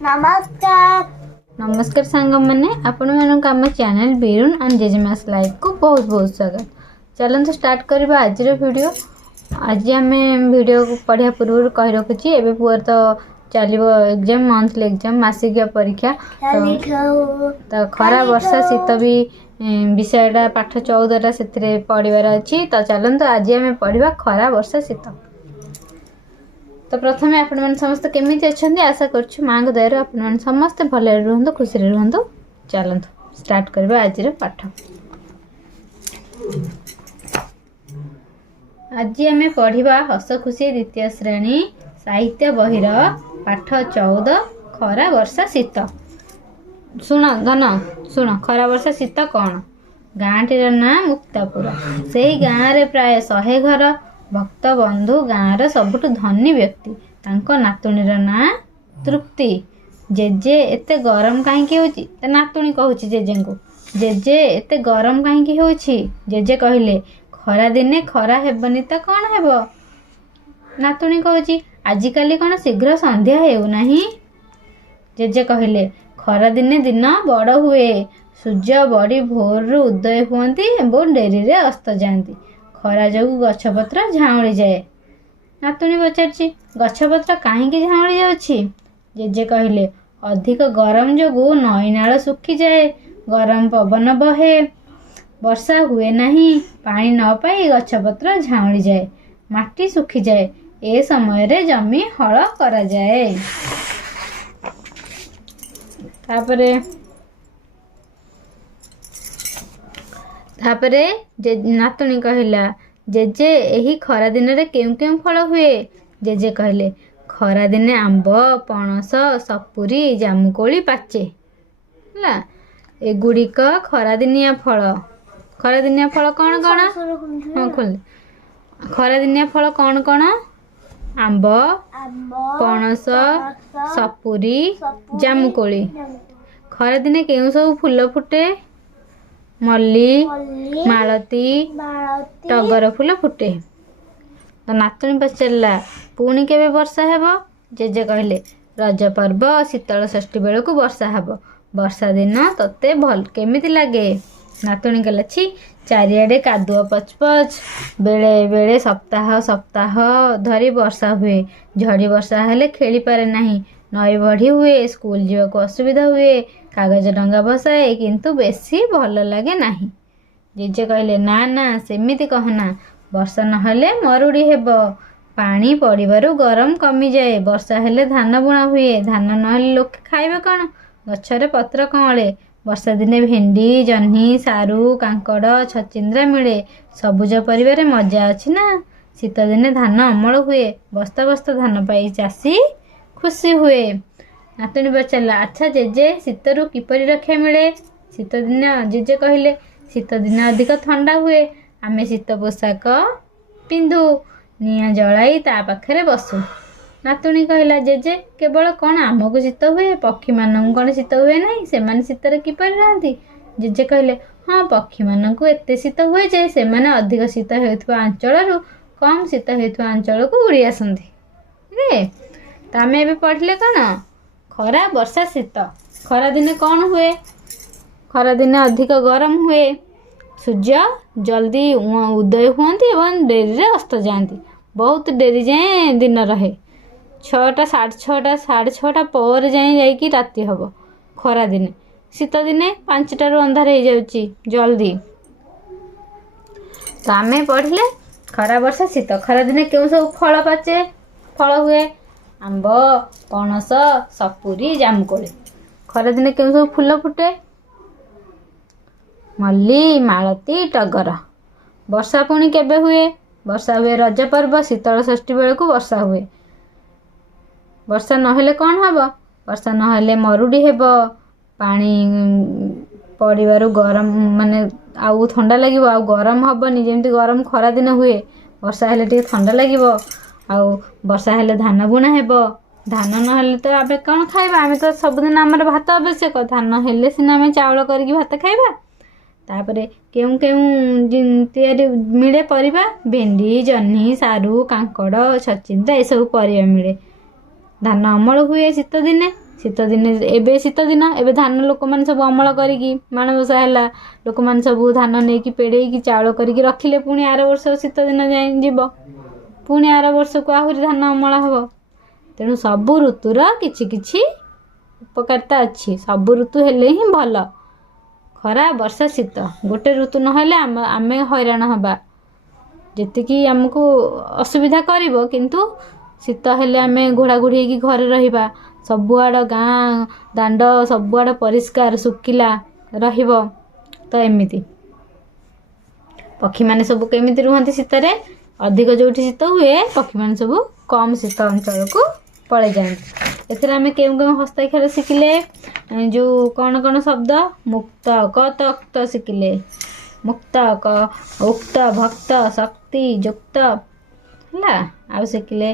नमस्कार नमस्कार सांग मैंने आपण मानक आम चैनल बीरुन एंड जेजेमास लाइव को बहुत बहुत स्वागत। चलते स्टार्ट करवा आज वीडियो। आज आम वीडियो को पढ़िया पूर्व कही रखुची एबे पुअर तो चलो एग्जाम मंथली एग्जाम मासिक परीक्षा तो खरा वर्षा शीत भी विषयटा पाठ 14टा से पढ़ार अच्छी। तो चलते आज आम पढ़ा खरा वर्षा शीत। तो प्रथम आपण मैंने समस्त केमी अच्छा आशा करूँ माँ को दया आपण समस्ते भले रुहतु खुशी रुहतु। चलतु स्टार्ट करवा आज पाठ। आज आम पढ़ा हस खुशी द्वितीय श्रेणी साहित्य बहिर पाठ 14 खरा वर्षा शीत। शुण धन शुण खरा वर्षा शीत कौन। गाँटीर ना मुक्तापुर। से गाँव में प्राय 100 घर। भक्त बंधु गाँवर सबुठ धनी व्यक्ति। तांको नातुणीर ना तृप्ति। जेजे एते गरम कहीं होची। नातुणी कहूची जेजे को जेजे एते गरम कहीं होची। जेजे कहले खरा दिने खरा हेबनी तो कौन हेबो। नातुणी कहूची आजिकाली कौन शीघ्र संध्या हेउ नाही। जेजे कहले खरा दिने दिन बड़ हुए। सूर्य बड़ी भोर उदय हुअंती एवं डेरी रे अस्त जाती। खरा जो गछपत्र झाउली जाए। नातुणी पचारची गछपत्र कहीं झाउली जाउछि। जेजे कहले अधिक गरम जो नईनाल सुखी जाए। गरम पवन बहे वर्षा हुए नहीं। पानी न पाई गछपत्र झाउली जाए माटी सुखी जाए। ए समय रे जमी हल करा जाए। तापरे नातुणी कहला जेजे एही खरा दिन रे केउ केउ फल हुए। जेजे कहले खरा दिने आंब पणस सपुरी जामुकोली पाचे हला एगुड़िक खरादिनिया फल। खरादिनिया फल कौन कौन। हाँ खोल। खरादिनिया फल कौन कौन आंब पणस सपुरी जामुकोली। खरा दिने केउ सब फूल फुटे। मल्ली मालती टगर फूल फुटे। तो नातुणी पचारा पुणी केबे वर्षा हेबो। जेजे कहले रज पर्व शीतल षष्ठी बेल को वर्षा हेबो। वर्षा दिन तते भल केमिति लागे। नातुणी कहला छी चारिआडे कादुआ पचपच। बेले बेले सप्ताह सप्ताह धरी वर्षा हुए। झड़ी वर्षा हेले खेली पारे नहीं। नई बढ़ी हुए स्कूल जीवाको असुविधा हुए। कागज डंगा बसाए किंतु बेसी भल लगे नहीं। जेजे कहले ना ना सेमिति कहना। वर्षा नहेले मरुड़ी हेबो। पानी पड़िबारु गरम कमी जाए। वर्षा हेले धान बुणा हुए। धान नहेले लोक खाइबे कौन। गछरे पत्र कअले। वर्षा दिने भेंडी जह्नी सारू कांकड़ छचिंद्रा मिले। सबुज परिबारे मजा अछि ना। शीत दिने धान अमल हुए। बस्ता बस्ता धान पाई चाषी खुशी हुए। नातुणी पचारा अच्छा जेजे शीतरु किपरि रक्षा मिले। शीत दिन जेजे कहले शीत दिन अधिक ठंडा हुए। आमे शीत पोशाक पिंधु निया जलाई ता पाखरे बसु। नातुणी कहला जेजे केवल कौन आमको शीत हुए पक्षी मानक कौन शीत हुए नहीं। सेमाने शीतर किपरि रहती। जेजे कहले हाँ पक्षी मानक एते शीत हुए जे सेमाने अधिक शीत हेउथबा अंचलरु कम शीत हेउथबा अंचल को उड़ी आसंती। तो आमे एबे पढ़ले कौन खरा वर्षा शीत। खरा दिने कौन हुए। खरा दिने अधिक गरम हुए। सूर्य जल्दी उदय हुअंती एवं डेरी रे अस्त जाती। बहुत डेरी जाए दिन रहे। 6टा 6:30 पर जाए जाइकी राति हब खरा दिने। शीत दिने 5टारू अंधार हो जाउची जल्दी। तो आमे पढ़ले खरा वर्षा शीत। खरा दिने केउ सब फल पाचे फल हुए। आंब पणस सपुरी जामुकोली। खरा दिने केउ सब फूल फुटे। मल्ली मालती टगर। वर्षा पुणी केबे हुए। वर्षा हुए रज पर्व शीतल षष्ठी बेल को वर्षा हुए। वर्षा नहेले कौन हब। वर्षा नहेले मरुड़ी हेबो। पानी पड़िबारु गरम माने आउ ठंडा लागिबो। आउ गरम हबनी जेमती गरम खरा दिन हुए। वर्षा हेले टिके ठंडा लागिबो। आउ वर्षा हेले धान बुणा हेबो। धान नहेले तो आबे कौन खाइबा। आमे तो सबदिन आमर भात आवश्यक। धान हेले सिना आमे चावल करके भात खाइबा। तापरे केउ केउ तैयारी मिले परिबा। भेंडी जह्नी सारू कांकड़ छचिंद्रा ए सब परिबा मिले। धान अमल हुए शीत दिने। ଶୀତ ଦିନେ ଏବେ ଶୀତ ଦିନ, ଏବେ ଧାନ ଲୋକମାନେ ସବୁ ଅମଳ କରିକି ମାଣବସା ହେଲା, ଲୋକମାନେ ସବୁ ଧାନ ନେଇକି ପେଡ଼େଇକି ଚାଉଳ କରିକି ରଖିଲେ, ପୁଣି ଆର ବର୍ଷ ଶୀତ ଦିନ ଯାଇ ଯିବ, ପୁଣି ଆର ବର୍ଷକୁ ଆହୁରି ଧାନ ଅମଳ ହେବ। ତେଣୁ ସବୁ ଋତୁର କିଛି କିଛି ଉପକାରିତା ଅଛି। ସବୁ ଋତୁ ହେଲେ ହିଁ ଭଲ। ଖରା ବର୍ଷା ଶୀତ ଗୋଟେ ଋତୁ ନହେଲେ ଆମେ ହଇରାଣ ହେବା, ଯେତିକି ଆମକୁ ଅସୁବିଧା କରିବ, କିନ୍ତୁ ଶୀତ ହେଲେ ଆମେ ଘୋଡ଼ାଘୋଡ଼ି ହେଇକି ଘରେ ରହିବା, ସବୁଆଡ଼ ଗାଁ ଦାଣ୍ଡ ସବୁଆଡ଼ ପରିଷ୍କାର ଶୁଖିଲା ରହିବ। ତ ଏମିତି ପକ୍ଷୀମାନେ ସବୁ କେମିତି ରୁହନ୍ତି ଶୀତରେ? ଅଧିକ ଯେଉଁଠି ଶୀତ ହୁଏ ପକ୍ଷୀମାନେ ସବୁ କମ୍ ଶୀତ ଅଞ୍ଚଳକୁ ପଳେଇ ଯାଆନ୍ତି। ଏଥିରେ ଆମେ କେଉଁ କେଉଁ ହସ୍ତାକ୍ଷର ଶିଖିଲେ? ଯେଉଁ କ'ଣ କ'ଣ ଶବ୍ଦ? ମୁକ୍ତ କ ତକ୍ତ ଶିଖିଲେ, ମୁକ୍ତ କ ଉକ୍ତ ଭକ୍ତ ଶକ୍ତି ଯୁକ୍ତ ହେଲା। ଆଉ ଶିଖିଲେ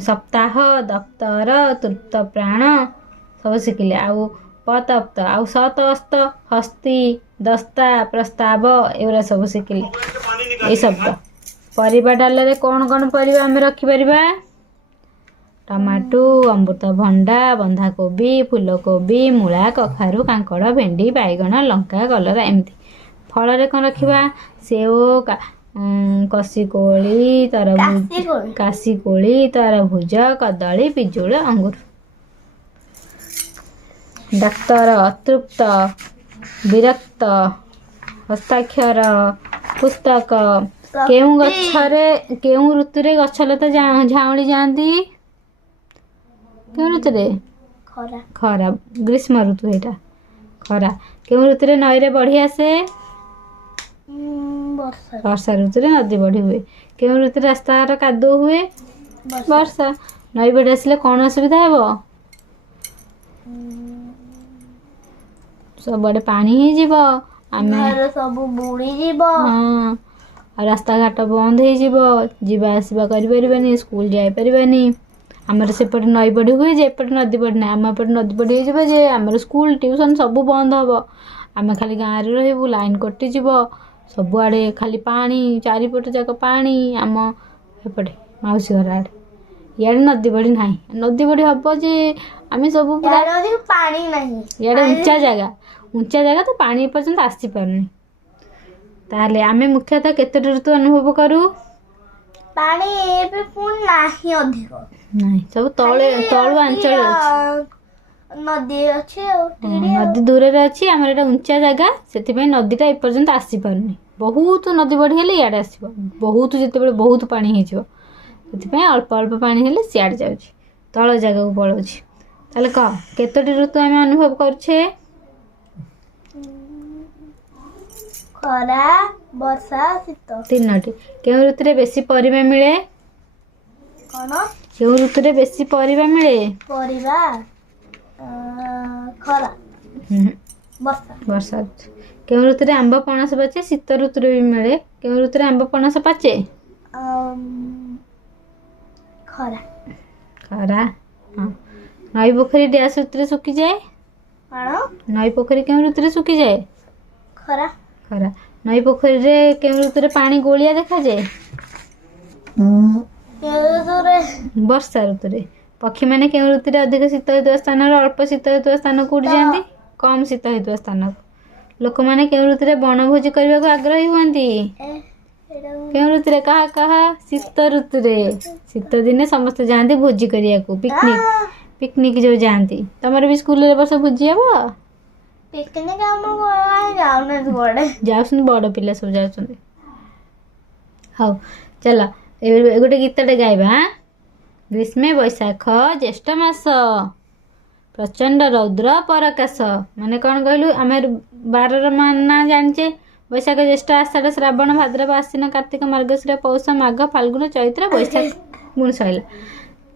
ସପ୍ତାହ, ଦପ୍ତର, ତୃପ୍ତ ପ୍ରାଣ ସବୁ ଶିଖିଲେ। ଆଉ ପତପ୍ତ, ଆଉ ସତସ୍ତ, ହସ୍ତି, ଦସ୍ତା, ପ୍ରସ୍ତାବ ଏଗୁଡ଼ା ସବୁ ଶିଖିଲେ ଏଇ ଶବ୍ଦ। ପରିବା ଡାଲାରେ କ'ଣ କ'ଣ ପରିବା ଆମେ ରଖିପାରିବା? ଟମାଟୋ, ଅମୃତଭଣ୍ଡା, ବନ୍ଧାକୋବି, ଫୁଲକୋବି, ମୂଳା, କଖାରୁ, କାଙ୍କଡ଼, ଭେଣ୍ଡି, ବାଇଗଣ, ଲଙ୍କା, କଲରା ଏମିତି। ଫଳରେ କ'ଣ ରଖିବା? ସେଓ, କଷିକୋଳି, କାଶିକୋଳି, ତରଭୁଜ, କଦଳୀ, ପିଜୁଳି, ଅଙ୍ଗୁର। ଡାକ୍ତର, ଅତୃପ୍ତ, ବିରକ୍ତ, ହସ୍ତାକ୍ଷର, ପୁସ୍ତକ। କେଉଁ ଗଛରେ କେଉଁ ଋତୁରେ ଗଛଲତା ଝାଉଁଳି ଯାଆନ୍ତି? କେଉଁ ଋତୁରେ? ଖରା। ଗ୍ରୀଷ୍ମ ଋତୁ ଏଇଟା, ଖରା। କେଉଁ ଋତୁରେ ନଈରେ ବଢ଼ି ଆସେ? ବର୍ଷା ଋତୁରେ ନଦୀ ବଢ଼ି ହୁଏ। କେଉଁ ଋତୁରେ ରାସ୍ତାଘାଟ କାଦୁଅ ହୁଏ? ବର୍ଷା। ନଈ ବଢ଼ି ଆସିଲେ କ'ଣ ଅସୁବିଧା ହେବ? ସବୁଆଡ଼େ ପାଣି ହେଇଯିବ, ଆମେ ସବୁ ବୁଡ଼ିଯିବ। ହଁ, ଆଉ ରାସ୍ତାଘାଟ ବନ୍ଦ ହେଇଯିବ, ଯିବା ଆସିବା କରିପାରିବାନି, ସ୍କୁଲ ଯାଇପାରିବାନି। ଆମର ସେପଟେ ନଈ ବଢ଼ି ହୁଏ ଯେ ଏପଟେ ନଦୀ ବଢ଼ି ନାହିଁ। ଆମ ଏପଟେ ନଦୀ ବଢ଼ି ହେଇଯିବ ଯେ ଆମର ସ୍କୁଲ ଟ୍ୟୁସନ୍ ସବୁ ବନ୍ଦ ହେବ। ଆମେ ଖାଲି ଗାଁରେ ରହିବୁ, ଲାଇନ୍ କଟିଯିବ, ସବୁଆଡ଼େ ଖାଲି ପାଣି, ଚାରିପଟ ଯାକ ପାଣି। ଆମ ଏପଟେ ମାଉସୀ ଘର ଆଡ଼େ ଇଆଡ଼େ ନଦୀ ବଢ଼ି ନାହିଁ। ନଦୀ ବଢ଼ି ହେବ ଯେ ଆମେ ସବୁ ପୁରା ପାଣି ନାହିଁ, ଇଆଡ଼େ ଉଞ୍ଚା ଜାଗା ତ ପାଣି ଏପର୍ଯ୍ୟନ୍ତ ଆସିପାରୁନି। ତାହେଲେ ଆମେ ମୁଖ୍ୟତଃ କେତୋଟି ଋତୁ ଅନୁଭବ କରୁ? ପାଣି ଏବେ ପୁଣି ନାହିଁ, ଅଧିକ ନାହିଁ, ସବୁ ତଳୁଆ ଅଞ୍ଚଳ ଅଛି, ନଦୀ ଅଛି, ନଦୀ ଦୂରରେ ଅଛି। ଆମର ଏଇଟା ଉଞ୍ଚା ଜାଗା, ସେଥିପାଇଁ ନଦୀଟା ଏପର୍ଯ୍ୟନ୍ତ ଆସିପାରୁନି। ବହୁତ ନଦୀ ବଢ଼ି ହେଲେ ଇଆଡ଼େ ଆସିବ, ବହୁତ ଯେତେବେଳେ ବହୁତ ପାଣି ହେଇଯିବ, ସେଥିପାଇଁ ଅଳ୍ପ ଅଳ୍ପ ପାଣି ହେଲେ ସିଆଡ଼େ ଯାଉଛି, ତଳ ଜାଗାକୁ ପଳାଉଛି। ତାହେଲେ କହ, କେତୋଟି ଋତୁ ଆମେ ଅନୁଭବ କରୁଛେ? ଖରା, ବର୍ଷା, ଶୀତ। 3ଟି। କେଉଁ ଋତୁରେ ବେଶୀ ପରିବା ମିଳେ? କ'ଣ? କେଉଁ ଋତୁରେ ବେଶୀ ପରିବା ମିଳେ? ପରିବା ଖରା, ବର୍ଷା ଋତୁ। କେଉଁ ଋତୁରେ ଆମ୍ବ ପଣସ ପାଚେ? ଶୀତ ଋତୁରେ ବି ମିଳେ। କେଉଁ ଋତୁରେ ଆମ୍ବ ପଣସ ପାଚେ? ଖରା। ହଁ। ନଈ ପୋଖରୀ ଡ୍ୟାସ୍ ଋତୁରେ ଶୁଖିଯାଏ? ନଈ ପୋଖରୀ କେଉଁ ଋତୁରେ ଶୁଖିଯାଏ? ଖରା। ନଈ ପୋଖରୀରେ କେଉଁ ଋତୁରେ ପାଣି ଗୋଳିଆ ଦେଖାଯାଏ? ବର୍ଷା ଋତୁରେ। ପକ୍ଷୀମାନେ କେଉଁ ଋତୁରେ ଅଧିକ ଶୀତ ହେଉଥିବା ସ୍ଥାନରୁ ଅଳ୍ପ ଶୀତ ହେଉଥିବା ସ୍ଥାନକୁ ଉଡ଼ି ଯାଆନ୍ତି? କମ୍ ଶୀତ ହେଉଥିବା ସ୍ଥାନକୁ। ଲୋକମାନେ କେଉଁ ଋତୁରେ ବଣଭୋଜି କରିବାକୁ ଆଗ୍ରହୀ ହୁଅନ୍ତି? କେଉଁ ଋତୁରେ? କାହା? ଶୀତ ଋତୁରେ। ଶୀତ ଦିନେ ସମସ୍ତେ ଯାଆନ୍ତି ଭୋଜି କରିବାକୁ, ପିକନିକ୍ ଯୋଉ ଯାଆନ୍ତି। ତମର ବି ସ୍କୁଲରେ ଏ ବର୍ଷ ଭୋଜି ହବ? ପିକନିକ୍ ଯାଉଛନ୍ତି, ବଡ଼ ପିଲା ସବୁ ଯାଉଛନ୍ତି। ହଉ ଚାଲ ଏବେ ଗୋଟେ ଗୀତଟେ ଗାଇବା। ଗ୍ରୀଷ୍ମେ ବୈଶାଖ ଜ୍ୟେଷ୍ଠ ମାସ, ପ୍ରଚଣ୍ଡ ରୌଦ୍ର ପରକାଶ। ମାନେ କ'ଣ କହିଲୁ? ଆମେ ବାରର ନାଁ ଜାଣିଛେ। ବୈଶାଖ, ଜ୍ୟେଷ୍ଠ, ଆଷାଢ଼, ଶ୍ରାବଣ, ଭାଦ୍ରବ, ଆଶ୍ୱିନ, କାର୍ତ୍ତିକ, ମାର୍ଗଶିର, ପୌଷ, ମାଘ, ଫାଲ୍ଗୁନ, ଚୈତ୍ର, ବୈଶାଖ, ଗୁଣ ସଇଲା।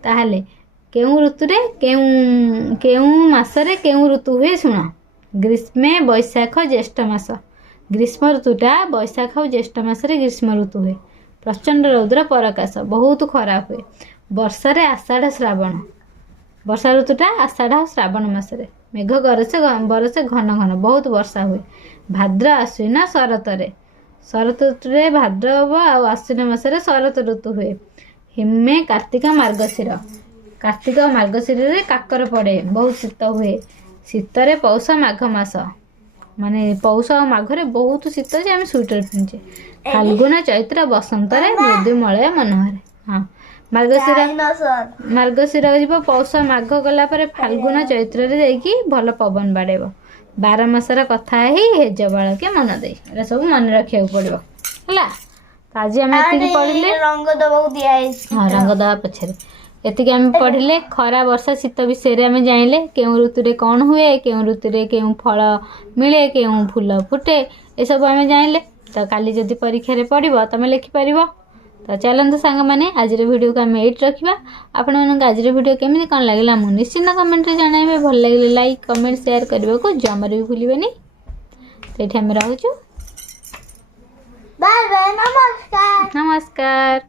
ତାହେଲେ କେଉଁ ଋତୁରେ କେଉଁ ମାସରେ କେଉଁ ଋତୁ ହୁଏ ଶୁଣ। ଗ୍ରୀଷ୍ମେ ବୈଶାଖ ଜ୍ୟେଷ୍ଠ ମାସ। ଗ୍ରୀଷ୍ମ ଋତୁଟା ବୈଶାଖ ଆଉ ଜ୍ୟେଷ୍ଠ ମାସରେ ଗ୍ରୀଷ୍ମ ଋତୁ ହୁଏ। ପ୍ରଚଣ୍ଡ ରୌଦ୍ର ପରକାଶ, ବହୁତ ଖରା ହୁଏ। ବର୍ଷାରେ ଆଷାଢ଼, ଶ୍ରାବଣ। ବର୍ଷା ଋତୁଟା ଆଷାଢ଼ ଆଉ ଶ୍ରାବଣ ମାସରେ। ମେଘ ବରସେ ଘନ ଘନ, ବହୁତ ବର୍ଷା ହୁଏ। ଭାଦ୍ର, ଆଶ୍ୱିନ, ଶରତରେ। ଶରତ ଋତୁରେ ଭାଦ୍ରବ ଆଉ ଆଶ୍ୱିନ ମାସରେ ଶରତ ଋତୁ ହୁଏ। ହିମେ, କାର୍ତ୍ତିକ, ମାର୍ଗଶିର। कार्तिक मार्गशीर काकर पड़े बहुत शीत हुए शीतरे पौष माघ मास माने पौष और माघरे बहुत शीत जे आम स्वेटर पिंचे फाल्गुन चैत्र बसंत मृदुमलय मनोहर हाँ मार्गशीर जीव पौष माघ गला फाल्गुन चैत्र भल पवन बाड़ेब 12 मासर कथा ही हेज बाल के मन दे सब मन रखा पड़ो है आज आम पढ़ले हाँ रंग दवा पछरे एतिक आम पढ़ले खरा वर्षा शीत विषय आम जाइले केउं ऋतु कौन हुए केउं ऋतु केउं फल मिले केउं फूल फुटे ये सब आम जाइले तो काली जदि परीक्षा पढ़ो तुम लिखिपर तो चलते सांग मैंने आज वीडियो को आम ये रखा आपण मानक आज वीडियो केमी कौन लगे मुझे निश्चिंत कमेंट जनइबे भल लगे लाइक कमेंट शेयर करने को जमार भी भूलें तो ये रोचु बाय बाय नमस्कार।